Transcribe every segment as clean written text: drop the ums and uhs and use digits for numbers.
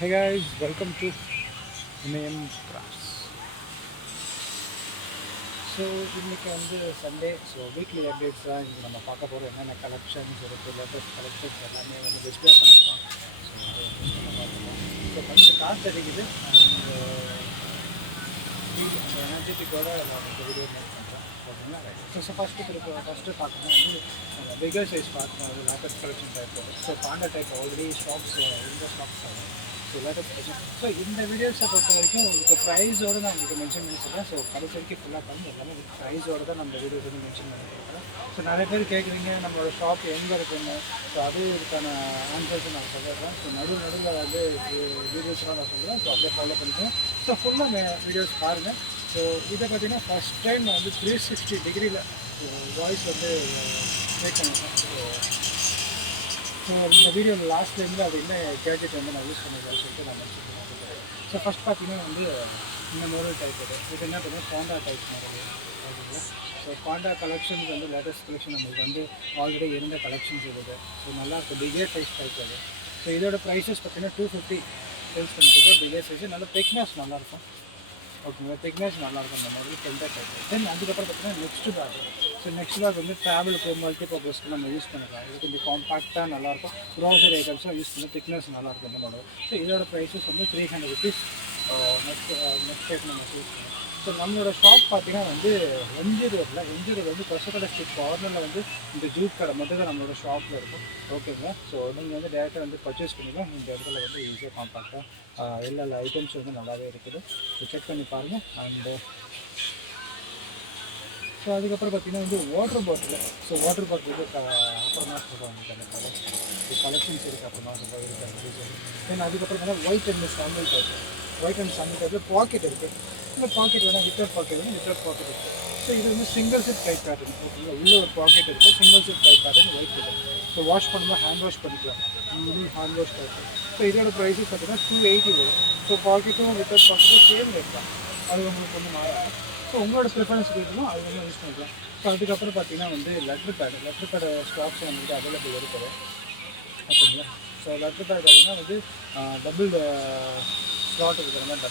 Hey guys, welcome to Name Crafts. So இன்றைக்கி வந்து Sunday. So weekly updates தான் இன்றைக்கி நம்ம பார்க்க போகிறோம். என்னென்ன கலெக்ஷன்ஸ் இருக்குது, லேட்டஸ்ட் கலெக்ஷன்ஸ் எல்லாமே வந்து டிஸ்பிளே பண்ணியிருக்கோம். ஸோ நம்ம பார்த்துக்கலாம். ஸோ கொஞ்சம் காசு அடிக்குது அந்த எனர்ஜெட்டிக்கோட நான் இந்த வீடியோ மேக் பண்ணுறேன். ஓகேங்களா? ஸோ ஃபஸ்ட்டு பார்க்கணும் வந்து பிகர் சைஸ் பார்க்கணும். அது latest collection type. So Panda type already stocks இந்த ஸ்டாக்ஸ் ஆகும். So latest collection. ஸோ இந்த வீடியோஸை பொறுத்த வரைக்கும் உங்களுக்கு ப்ரைஸோடு நான் உங்களுக்கு மென்ஷன் பண்ணி சொல்கிறேன். ஸோ கடைசி வரைக்கும் ஃபுல்லாக பண்ணி எல்லாமே உங்களுக்கு ப்ரைஸோடு தான் நம்ம வீடியோஸ் வந்து மென்ஷன் பண்ணி கொடுக்குறேன். ஸோ நிறைய பேர் கேட்குறீங்க நம்மளோட ஷாப் எங்கே இருக்குன்னு. ஸோ அது இதுக்கான ஆன்சர்ஸ் நான் சொல்லிடுறேன். ஸோ நடுவில் வந்து வீடியோஸ்லாம் நான் சொல்கிறேன். ஸோ அப்படியே ஃபாலோ பண்ணிக்கிறேன். ஸோ ஃபுல்லாக வீடியோஸ் பாருங்கள். ஸோ இதை பார்த்தீங்கன்னா ஃபஸ்ட் டைம் நான் வந்து 360 டிகிரியில் வாய்ஸ் வந்து மேக் பண்ணியிருக்கேன். ஸோ இந்த வீடியோவில் லாஸ்ட்லேருந்து அது என்ன கேட்ஜெட் வந்து நான் யூஸ் பண்ணிக்கிறேன்னு சொல்லிட்டு நான் மென்ஷன் பண்ணிக்கிறேன். ஸோ ஃபஸ்ட் பார்த்தீங்கன்னா வந்து இந்த மாடல் டைப் இது என்ன பார்த்தீங்கன்னா பாண்டா டைப் மாடல். ஓகேங்களா? ஸோ பாண்டா கலெக்ஷன்ஸ் வந்து லேட்டஸ்ட் கலெக்ஷன் நம்மளுக்கு வந்து ஆல்ரெடி இருந்த கலெக்ஷன்ஸ் இருக்குது. ஸோ நல்லாயிருக்கும். பிகர் சைஸ் டைப் அது. ஸோ இதோட ப்ரைஸஸ் பார்த்தீங்கன்னா 250 சேல்ஸ் பண்ணிட்டு பிகர் சைஸ். நல்ல திக்னஸ் நல்லாயிருக்கும். ஓகேங்களா? திக்னஸ் நல்லாயிருக்கும் இந்த மாதிரி டெண்டர் டைப். தென் அதுக்கப்புறம் பார்த்தீங்கன்னா next bag. So next bag வந்து ட்ராவலுக்கு மல்டிபர்பஸ்க்கு நம்ம யூஸ் பண்ணிக்கலாம். இது கொஞ்சம் காம்பாக்டாக நல்லாயிருக்கும். க்ரோசரி ஐட்டம்ஸாக யூஸ் பண்ணி திக்னஸ் நல்லாயிருக்கும் இந்த மாடல். ஸோ இதோட ப்ரைஸஸ் வந்து 300 ருபீஸ். நெக்ஸ்ட் டைப் நம்ம யூஸ் பண்ணலாம். ஸோ நம்மளோட ஷாப் பார்த்தீங்கன்னா வந்து எம்ஜி ரோடில் வந்து கொசக்கடை ஸ்ட்ரீட் கார்னரில் வந்து இந்த ஜூட் கடை மட்டும் தான் நம்மளோட ஷாப்பில் இருக்கும். ஓகேங்களா? ஸோ நீங்கள் வந்து டேரெக்டாக வந்து பர்ச்சேஸ் பண்ணிக்கலாம். இந்த இடத்துல வந்து ஈஸியாக காம்பாக்டாக எல்லா ஐட்டம்ஸ் வந்து நல்லாவே இருக்குது. ஸோ செக் பண்ணி பாருங்கள். அண்டு ஸோ அதுக்கப்புறம் பார்த்தீங்கன்னா வந்து water bottle. So water bottle வந்து அப்புறமா சொல்லுவாங்க. ஸோ கலெக்ஷன்ஸ் இருக்குது. அப்புறமா சொல்லுவாங்க. தென் அதுக்கப்புறம் பார்த்தீங்கன்னா ஒயிட் அண்ட் சாண்டில் டைப்பில் பாக்கெட் இருக்குது. இந்த பாக்கெட் வேணால் வித்தவுட் பாக்கெட் இருக்குது. ஸோ இது வந்து சிங்கிள் சிப் டைப் பேட்டர்ன். ஓகேங்களா? உள்ளே ஒரு பாக்கெட் இருக்குது. Single chip type pattern white colour. So wash பண்ணும்போது ஹேண்ட் வாஷ் பண்ணிக்கலாம். Hand wash type. ஸோ இதோட ப்ரைஸஸ் பார்த்தீங்கன்னா 280 வரும். ஸோ பாக்கெட்டும் வித்தவுட் பாக்கெட்டும் சேம் ரேட் தான். அது உங்களுக்கு வந்து மாறாது. ஸோ உங்களோட ப்ரிஃபரன்ஸ் கேட்கணும் அது வந்து யூஸ் பண்ணிக்கலாம். ஸோ அதுக்கப்புறம் பார்த்தீங்கன்னா வந்து லெட்டர் பேடு ஸ்டாக்ஸ் நம்மளுக்கு அவைலபிள் இருக்குது. ஓகேங்களா? ஸோ லெட்டர் பேட் பார்த்தீங்கன்னா வந்து டபுள் ஸ்லாட் இருக்கிற மாதிரி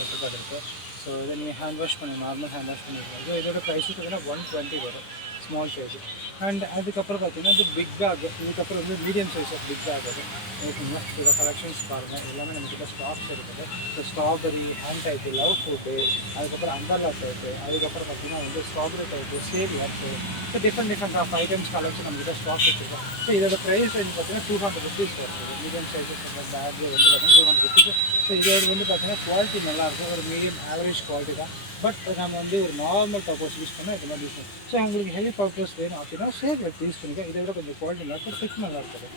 லெட்டர் பேட் இருக்குது. ஸோ இதை நீங்கள் hand wash normal hand wash பண்ணிக்கலாம். ஸோ இதோட ப்ரைஸு பார்த்தீங்கன்னா 120 வரும் ஸ்மால் சைஸு. அண்ட் அதுக்கப்புறம் பார்த்தீங்கன்னா இது பிக் பேக். இதுக்கப்புறம் வந்து medium size of big bag அது. ஓகேங்களா? இதோட கலெக்ஷன்ஸ் பாருங்கள். எல்லாமே நம்மக்கிட்ட ஸ்டாக்ஸ் இருக்குது. So strawberry, hand type, love fruit, அதுக்கப்புறம் அம்பர்லா டைப்பு, அதுக்கப்புறம் பார்த்தீங்கன்னா வந்து ஸ்ட்ராபெரி டைப்பு, சேவ் laddu. So different of items collection நம்மக்கிட்ட ஸ்டாக் வச்சுருக்கோம். ஸோ இதோட ப்ரைஸ் ரேஞ்ச் பார்த்தீங்கன்னா 200 ருபீஸ் வருது. மீடியம் சைஸஸ் அந்த பேக் வந்து பார்த்தீங்கன்னா 200 ருபீஸ். ஸோ இதோட வந்து பார்த்தீங்கன்னா குவாலிட்டி நல்லாயிருக்கும். ஒரு மீடியம் ஆவரேஜ் குவாலிட்டி தான். பட் நம்ம வந்து ஒரு நார்மல் பர்பஸ் யூஸ் பண்ணால் இது மாதிரி யூஸ் பண்ணுவோம். ஸோ உங்களுக்கு ஹெவி பர்பஸ் வேணும் அப்படின்னா சேவ் லட்டு யூஸ் பண்ணிக்க. இதை விட கொஞ்சம் குவாலிட்டி நல்லாயிருக்கும். ஃபிட் நல்லா இருக்குது.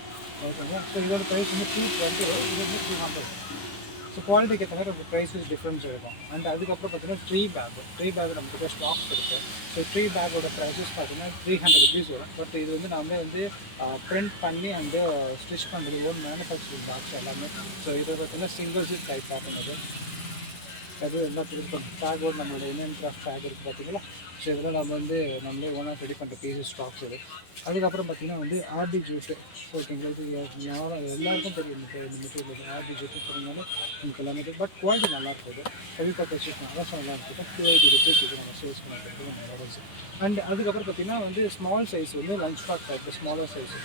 ஓகேங்களா? ஸோ இதோட ப்ரைஸ் வந்து 220 வரும். இது வந்து 200. ஸோ குவாலிட்டிக்கு ஏற்ற மாதிரி ஒரு ப்ரைஸஸ் டிஃப்ரென்ஸ் இருக்கும். அண்ட் அதுக்கப்புறம் பார்த்தீங்கன்னா ட்ரீ பேக் நம்மகிட்ட ஸ்டாக்ஸ் இருக்குது. ஸோ ட்ரீ பேக்கோட ப்ரைஸஸ் பார்த்தீங்கன்னா 300 ருபீஸ் வரும். பட் இது வந்து நாமளே வந்து பிரிண்ட் பண்ணி அண்டு ஸ்டிச் பண்ணுறது ஓன் மேனுஃபேக்சரிங் பேக்ஸ் எல்லாமே. ஸோ இதை பார்த்தீங்கன்னா சிங்கிள் சீட் டைப் பேட்டர்ன் அது எல்லாத்துக்கும் டேக்கோடு நம்மளோட இந்தியன் கிராஃப்ட் டேக் இருக்குது பார்த்தீங்களா? ஸோ இதெல்லாம் நம்ம வந்து நம்மளே ஓனாக ரெடி பண்ணுற பீஸஸ் ஸ்டாக்ஸ் இது. அதுக்கப்புறம் பார்த்திங்கன்னா வந்து ஆர்டி ஜூட்டு. ஓகேங்களா? இது எல்லாருக்கும் தெரியும். இந்த மெட்டீரியல் ஆர்டி ஜூட்டு சொன்னாலும் உங்களுக்கு எல்லாமே தெரியும். பட் குவாலிட்டி நல்லாயிருக்குது. ஹெவி பர்பஸ் யூஸ் பண்ணால் நல்லா இருக்குது. 280 ருபீஸ் இது நம்ம சேல்ஸ் பண்ணிக்கிறது மாடல்ஸ். அண்ட் அதுக்கப்புறம் பார்த்திங்கன்னா வந்து ஸ்மால் சைஸ் வந்து lunch bag type smaller size.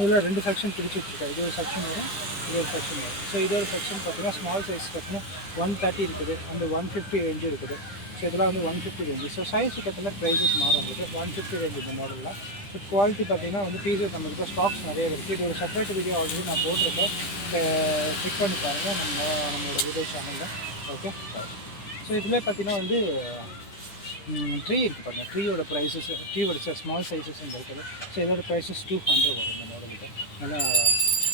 இதில் 2 செக்ஷன் பிரித்து வச்சுருக்காரு. இது ஒரு செக்ஷன் வரும், இது ஒரு செக்ஷன் வரும். ஸோ இதோட செக்ஷன் பார்த்தீங்கன்னா ஸ்மால் சைஸ் பார்த்தீங்கன்னா 130 இருக்குது. அந்த 150 ரேஞ்சு இருக்குது. ஸோ இதெல்லாம் வந்து 150 ரேஞ்சு. ஸோ சைஸ் பார்த்தீங்கன்னா ப்ரைஸஸ் மாறும். 150 ரேஞ்சு இந்த மாடலில். ஸோ குவாலிட்டி பார்த்தீங்கன்னா வந்து பீஸஸ் நம்மளுக்கு ஸ்டாக்ஸ் நிறைய இருக்குது. இது ஒரு செப்பரேட் வீடியோ ஆல்ரெடி நான் போட்டிருக்கேன். செக் பண்ணி பாருங்கள் நம்மளோட வீடியோ சேனலில். ஓகே? ஸோ இதில் பார்த்தீங்கன்னா வந்து ட்ரீ இருக்குது பாருங்கள். ட்ரீயோட ப்ரைஸஸ் ஸ்மால் சைஸஸ் இருக்குது. ஸோ இதோட ப்ரைஸஸ் 200 வரும் இந்த மாடலுக்கு. நல்லா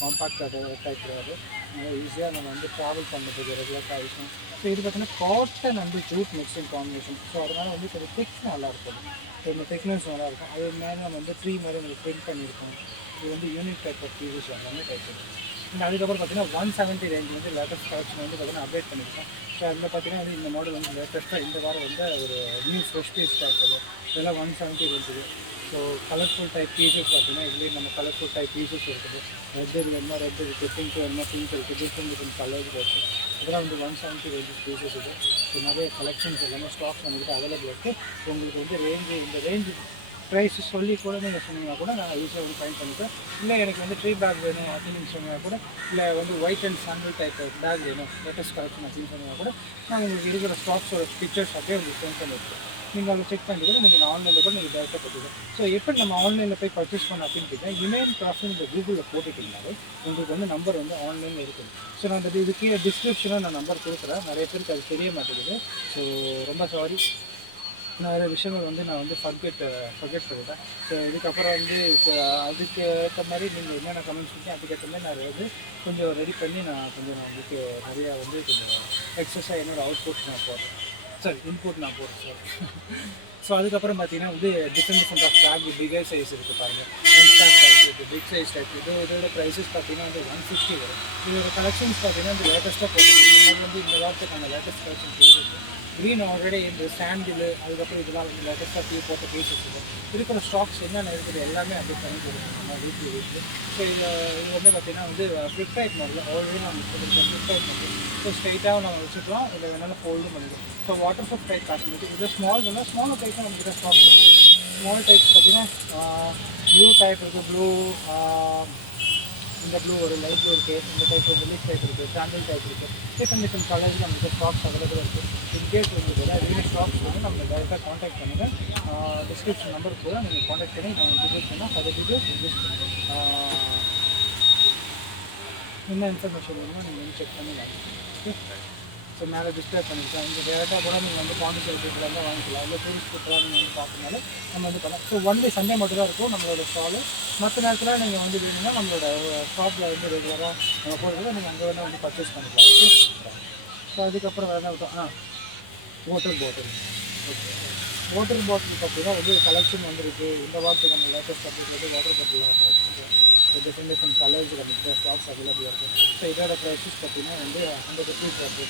காம்பாக்டாக டைப் கிடையாது. நல்லா ஈஸியாக நம்ம வந்து ட்ராவல் பண்ணுறதுக்கு ரெகுலராக இருக்கும். ஸோ இது பார்த்தீங்கன்னா cotton and jute mixing combination. So அதனால் வந்து கொஞ்சம் திக்ஸ் நல்லாயிருக்கும். ஸோ இந்த திக்னஸ் நல்லாயிருக்கும். அது மேலே நம்ம வந்து ட்ரீ மாதிரி உங்களுக்கு பிரிண்ட் பண்ணியிருக்கோம். இது வந்து யூனிக் டைப் ஆஃப் பீஸஸ் எல்லாமே டைப் இருக்குது. அதுக்கப்புறம் பார்த்தீங்கன்னா 170 ரேஞ்ச் வந்து லேட்டஸ்ட் கலெக்ஷன் வந்து பார்த்தீங்கன்னா அப்டேட் பண்ணியிருக்கோம். ஸோ அதில் பார்த்தீங்கன்னா வந்து இந்த மாடல் வந்து லேட்டஸ்ட்டாக இந்த வாரம் வந்து ஒரு நியூ ஃப்ரெஷ் பீஸ் டைப் இதெல்லாம் 170 ரேஞ்சுது. ஸோ கலர்ஃபுல் டைப் பீசஸ் பார்த்தீங்கன்னா இதுலேயே நம்ம கலர்ஃபுல் டைப் பீசஸ் இருக்குது. ரெட் வேணுமா ரெட் இருக்குது, பிங்க் வேணுமா பிங்க் இருக்குது, டிஃப்ரெண்ட் டிஃப்ரெண்ட் கலர்ஸ் இருக்குது. இதெல்லாம் வந்து 170 ரேஞ்சஸ் பீசஸ் இது. ஸோ நிறைய கலெக்ஷன்ஸ் எல்லாமே ஸ்டாக்ஸ் நம்மகிட்ட அவைலபிள் இருக்குது. உங்களுக்கு வந்து இந்த ரேஞ்சு ப்ரைஸ் சொல்லி கூட நீங்கள் சொன்னீங்கன்னா கூட நான் ஈஸியாக வந்து ஃபைன் பண்ணிப்பேன். இல்லை எனக்கு வந்து ட்ரீ பேக் வேணும் அப்படின்னு சொன்னீங்கன்னா கூட, இல்லை வந்து white and sandal type bag வேணும் லேட்டஸ்ட் கலெக்ஷன் அப்படின்னு சொன்னீங்கன்னா கூட நான் உங்களுக்கு இருக்கிற ஸ்டாக்ஸோட பிக்சர்ஸ் அப்படியே உங்களுக்கு சென்ட் பண்ணியிருக்கேன். நீங்கள் அதை செக் பண்ணிட்டு கூட நீங்கள் ஆன்லைனில் கூட நீங்கள் டேரெக்டாக போட்டுக்கலாம். ஸோ எப்படி நம்ம ஆன்லைனில் போய் பர்ச்சேஸ் பண்ண அப்படின்னு கேட்டால் இமெயில் ப்ராசஸ் இந்த கூகுளில் போட்டுக்கிட்டீங்கனாலே உங்களுக்கு வந்து நம்பர் வந்து ஆன்லைனில் இருக்குது. ஸோ நான் அந்த இதுக்கு டிஸ்கிரிப்ஷனில் நான் நம்பர் கொடுக்குறேன். நிறைய பேருக்கு அது தெரிய மாட்டேங்குது. ஸோ ரொம்ப சாரி, நிறைய விஷயங்கள் வந்து நான் வந்து ஃபர்கெட் பண்ணிட்டேன். ஸோ இதுக்கப்புறம் வந்து அதுக்கு ஏற்ற மாதிரி நீங்கள் என்னென்ன கமெண்ட்ஸ் பண்ணி அதுக்கேற்ற மாதிரி நான் வந்து கொஞ்சம் ரெடி பண்ணி நான் உங்களுக்கு நிறையா வந்து கொஞ்சம் எக்ஸஸாக என்னோடய அவுட்புட் நான் போடுறேன், சாரி இன்புட் நான் போடுறேன் சார். ஸோ அதுக்கப்புறம் பார்த்தீங்கன்னா வந்து different of bag bigger size இருக்குது பாருங்கள். இன்ஸ்டாக் சைஸ் இருக்குது, பிக் சைஸ் டைப் இருக்குது. இதோட ப்ரைஸஸ் பார்த்தீங்கன்னா வந்து 150 வரும். இதோட கலெக்ஷன்ஸ் பார்த்தீங்கன்னா இந்த லேட்டஸ்ட்டாக போட்டுருக்கு. இந்த மாதிரி வந்து இந்த வாரத்துக்கான லேட்டஸ்ட் கலெக்ஷன்ஸ் இருக்குது. க்ரீன் ஆல்ரெடி இந்த சாண்டில் அதுக்கப்புறம் இதெல்லாம் வந்து லேட்டஸ்ட்டாக போட்ட பீசஸ் இருக்கிற ஸ்டாக்ஸ் என்னென்ன இருக்குது எல்லாமே அப்டேட் பண்ணி கொடுத்துருக்கோம் வீக்லி. ஸோ இது வந்து பார்த்திங்கன்னா வந்து ஃப்ளிப்கார்ட் மாடல் ஆல்ரெடி நம்ம ஃப்ளிப்கார்ட் மாடல். ஸோ ஸ்ட்ரைட்டாக நம்ம வச்சுக்கலாம், இல்லை வேணாலும் ஃபோல்டும் பண்ணிடும். ஸோ வாட்டர் ப்ரூஃப் டைப் காட்டுறது இது ஸ்மால் டைப் நம்மகிட்ட ஸ்டாக்ஸ் இருக்குது. ஸ்மால் டைப்ஸ் பார்த்திங்கன்னா ப்ளூ டைப் இருக்குது, இந்த ப்ளூ ஒரு லைட் ப்ளூ இருக்குது, இந்த டைப் ஒரு ரிலீஸ் டைப் இருக்குது, சாண்டில் டைப் இருக்குது. டிஃப்ரெண்ட் கலர்ஸ் நம்மளுக்கு ஸ்டாக்ஸ் அவைலபிள் இருக்குது. இன்கேஸ் உங்களுக்கு ஏதாவது ஸ்டாக்ஸ் வந்து நம்ம டேரெக்டாக காண்டாக்ட் பண்ணுங்கள். டிஸ்கிரிப்ஷன் நம்பர் கூட நீங்கள் காண்டாக்ட் பண்ணி நான் டீட்டெயில்ஸ் பண்ணால் அதை டீட்டெயில்ஸ் என்ன இன்ஃபர்மேஷன் வேணுமோ நீங்கள் வந்து செக் பண்ணிடலாம். ஓகே, ஸோ மேலே டிஸ்பிளே பண்ணிக்கலாம். இங்கே டேரெக்டாக கூட நீங்கள் வந்து பாண்டிச்சேரி பீப்புளாக வாங்கிக்கலாம், இல்லை டூரிஸ்ட் பீப்புளாக நீங்கள் வந்து பார்க்கறதுனால நம்ம வந்து பண்ணலாம். ஸோ ஒன்லி சண்டே மட்டும் தான் இருக்கும் நம்மளோட ஸ்டாலு. மற்ற நேரத்தில் நீங்கள் வந்து வேணும்னா நம்மளோட ஷாப்பில் வந்து ரெகுலராக நம்ம போகிறத நீங்கள் அங்கே வேணால் வந்து பர்ச்சேஸ் பண்ணிக்கலாம். ஓகே, ஸோ அதுக்கப்புறம் வேறு என்ன water bottle. Okay, water bottle பார்த்தீங்கன்னா வந்து கலெக்ஷன் வந்துருக்கு. இந்த வாரத்துக்கு நம்ம லேட்டஸ்ட் அப்படிங்கிறது water bottle collection different colours நம்மளுக்கு ஸ்டாக்ஸ் அவைலபிளாக இருக்குது. ஸோ இதோட ப்ரைஸஸ் பார்த்தீங்கன்னா வந்து 100 rupees வருது.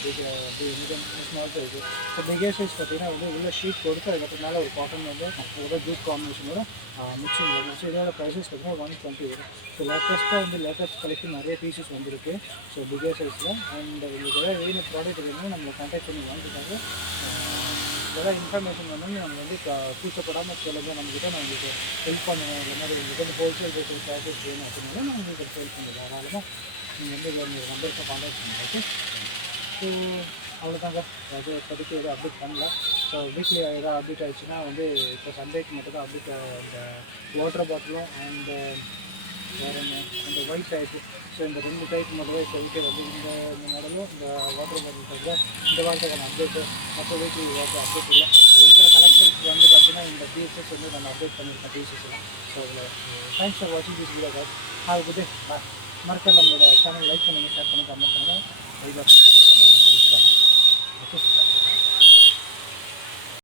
Medium small size. So figure size பார்த்தீங்கன்னா வந்து உள்ள ஷீட் கொடுத்து அதுக்கப்புறம் மேலே ஒரு காட்டன் வந்து அதோட ஜூஸ் காம்பினேஷனோட மிக்சிங் வரும். ஸோ இதோட ப்ரைஸஸ் பார்த்தீங்கன்னா 120 வரும். ஸோ லேட்டஸ்ட் கலெக்ஷன் நிறைய பீசஸ் வந்துருக்கு. ஸோ பிகர் சைஸில் அண்ட் உங்களுக்கு ஏதாவது வேணும் ப்ராடக்ட் வேணும்னா நம்மளை கான்டாக்ட் பண்ணி வாங்கிட்டாங்க. ஏதாவது இன்ஃபர்மேஷன் வேணும்னு நம்ம வந்து கூச்சப்படாமல் சொல்லுங்க, நம்மக்கிட்ட நான் உங்களுக்கு ஹெல்ப் பண்ணுவேன். இந்த மாதிரி உங்களுக்கு வந்து ஹோல்சேல் ரேட்டில் ப்ராசஸ் வேணும் அப்படின்னா நான் உங்களுக்கு ஹெல்ப் பண்ணுவேன். அதனால தான் நீங்கள் வந்து என்னோடய நம்பருக்கு கான்டாக்ட் பண்ணுங்க. ஓகே, ஸோ அவ்வளோதாங்க. அது இப்போதைக்கு எதுவும் அப்டேட் பண்ணல. ஸோ வீக்லி எதாவது அப்டேட் ஆகிடுச்சுன்னா வந்து இப்போ சண்டேக்கு மட்டும் தான் அப்டேட். இந்த வாட்டர் பாட்டிலும் அண்டு வேறு என்ன இந்த ஒயிட் டைப்பு. ஸோ இந்த 2 டைப் மட்டும் இப்போதைக்கு வந்து இந்த மாடலும் இந்த வாட்டர் பாட்டில் தவிர இந்த வாரத்துக்கான அப்டேட்டு மற்ற வீக்லி வாட்டர் அப்டேட் இல்லை. இருக்கிற கலெக்ஷன்ஸ் வந்து பார்த்திங்கன்னா இந்த பீசஸ் வந்து நம்ம அப்டேட் பண்ணியிருக்கோம் பீசஸ்லாம். ஸோ அதில் தேங்க்ஸ் ஃபார் வாட்சிங் this video guys. Have a good day. மறக்காம நம்மளோட சேனல் லைக் பண்ணுங்கள், ஷேர் பண்ணி கமெண்ட் பண்ணுங்கள், ப்ளீஸ் பண்ணுங்கள். ஓகே.